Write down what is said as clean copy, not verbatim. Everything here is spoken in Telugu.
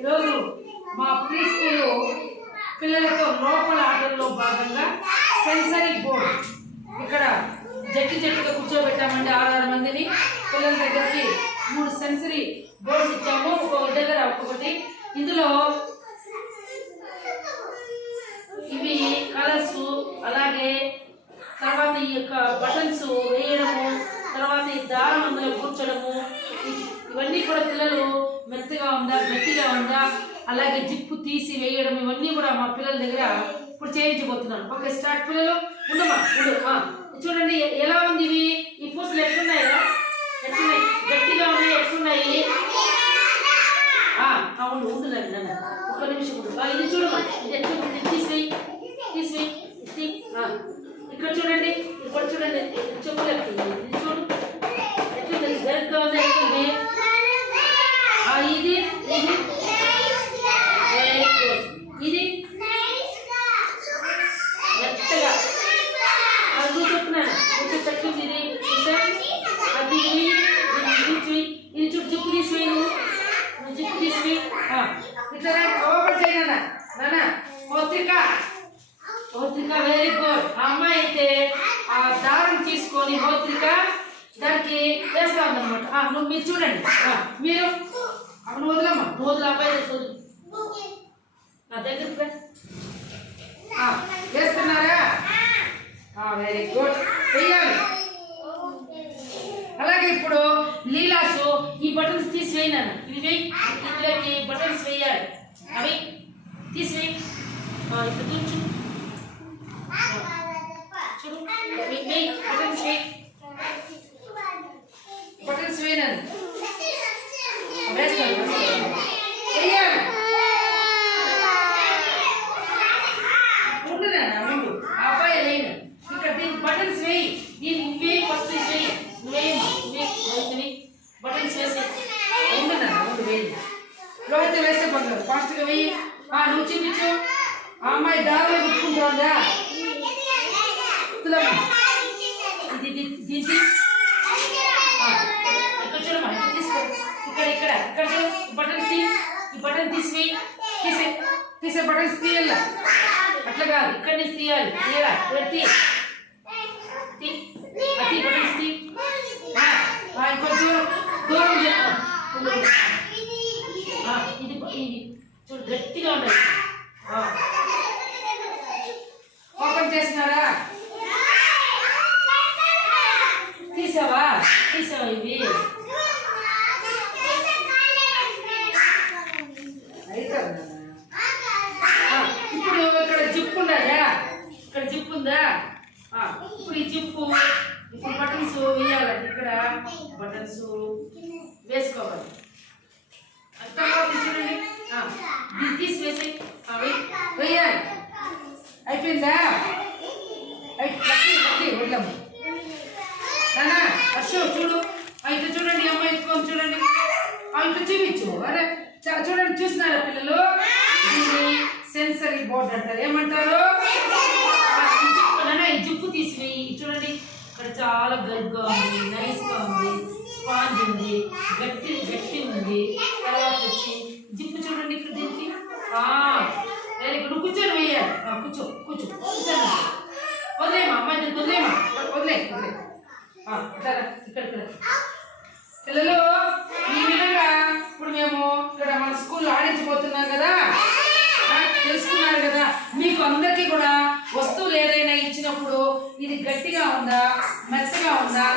ఈరోజు మా ప్రీ స్కూల్లో పిల్లలతో లోపల ఆటల్లో భాగంగా సెన్సరీ బోర్డ్ ఇక్కడ జట్టుగా కూర్చోబెట్టామండి. 6 మందిని పిల్లల దగ్గరికి 3 సెన్సరీ బోర్డ్స్ ఇచ్చాము. ఒక్కొక్క దగ్గర ఒక్కొక్కటి. ఇందులో ఇవి కలర్స్, అలాగే తర్వాత ఈ యొక్క బటన్స్ వేయడము, తర్వాత ఈ దారం అందులో కూర్చోడము, ఇవన్నీ కూడా పిల్లలు మెత్తగా ఉందా గట్టిగా ఉందా, అలాగే జిప్పు తీసి వేయడం, ఇవన్నీ కూడా మా పిల్లల దగ్గర ఇప్పుడు చేయించబోతున్నాను. Okay, start. పిల్లలు ఉండమా చూడండి ఎలా ఉంది. ఇవి ఈ పూసలు ఎట్లున్నాయో, ఎట్లున్నాయి, గట్టిగా ఉన్నాయి, ఎట్లున్నాయి. అవును ఉండునండి నన్ను ఒక్క నిమిషం ఉండు. ఇది చూడమా, ఇది ఎట్లుంది, తీసివేయి. ఇక్కడ చూడండి, ఇక్కడ చూడండి, చెప్పులు ఇది చూడు ఎట్లుంది, గట్టిగా ఉంది, ఎట్లుంది. ఇది ఇది మెత్తగా అది చెప్తున్నాను. కొంచెం తగ్గింది. అది ఇది చూడు, జిప్పు తీసివేయి, నువ్వు జిప్పు తీసివేయి. ఇట్లా ఓపెన్ చేయనా నాన్న. హోత్రిక వెరీ గుడ్. ఆ అమ్మాయి అయితే ఆ దారం తీసుకొని హోత్రిక దానికి వేస్తా ఉందన్నమాట. నువ్వు మీరు చూడండి, మీరు అవును వదిలమ్మా, నువ్వు వదిలే అబ్బాయి నా దగ్గర వేస్తున్నారా? వెరీ గుడ్, వెయ్యాలి. అలాగే ఇప్పుడు లీలాసు ఈ బటన్స్ తీసివేయినాను. ఇవి వేయి, ఇందులోకి బటన్స్ వేయాలి. అవి తీసివేయి. ఇప్పుడు చూడు చూడు, వేయి బటన్స్ వేయి. బటన్స్ వేయినాను, వేస్తాను వేయాలి. ఉండునా ఉండు, ఆ అబ్బాయి లేను. ఇక్కడ దీనికి బటన్స్ వేయి. దీనికి వేయి, ఫస్ట్ వేయి, వేయి బటన్స్ వేసి ఉండునా ఉండు, వేయి. లోపల వేస్తే పర్లేదు, ఫాస్ట్గా వేయి. నువ్వు చూపించు. ఆ అమ్మాయి దారిలో గుర్తుంటుందా? ఇది దీనికి ఇక్కడ చూడమ్మా, ఇక్కడ తీసుకో. ఇక్కడ చూడు, బటన్స్ తీ. ఈ బటన్ తీసివేయి, తీసే బటన్స్ తీయాల. అట్లా కాదు, ఇక్కడి నుంచి తీయాలి. తీయరా పెట్టి అతి బటన్స్ తీ. ఇంకొంచెం దూరం ఇది చూడు, గట్టిగా ఉండాలి. ఓపెన్ చేసినారా? తీసావా ఇవి? ఇప్పుడు ఇక్కడ జిప్పు ఉండదా? ఇక్కడ జిప్పు ఉందా? ఇప్పుడు ఈ జిప్పు, ఇప్పుడు బటన్స్ వేయాలి. ఇక్కడ బటన్స్ వేసుకోవాలి. చూడండి, దీన్ని తీసి వేసి వేయాలి. అయిపోయిందా? వెళ్ళాము నాన్న. అశో చూడు, అయితే చూడండి, అమ్మాయి ఎత్తుకొని చూడండి. ఇట్లా చూపించు. అరే చూడండి, చూస్తున్నారా పిల్లలు? దీన్ని సెన్సరీ బోర్డ్ అంటారు. ఏమంటారు? ఈ జిప్పు తీసివేయి. చూడండి, ఇక్కడ చాలా గట్టిగా ఉంది, నైస్గా ఉంది, స్పాంజ్ ఉంది, గట్టి ఉంది. తర్వాత వచ్చి జిప్పు చూడండి, ఇక్కడ దీనికి వెరీ గుడ్. కూర్చొని వేయాలి. కూర్చోండి. వదిలేమా అమ్మాయి, దీనికి వదిలే. ఇక్కడ పిల్లలు ఈ విధంగా ఇప్పుడు మేము ఇక్కడ మన స్కూల్లో ఆడించబోతున్నాం కదా, తెలుసుకున్నారు కదా. మీకు అందరికీ కూడా వస్తువులు ఏదైనా ఇచ్చినప్పుడు ఇది గట్టిగా ఉందా, మెత్తగా ఉందా,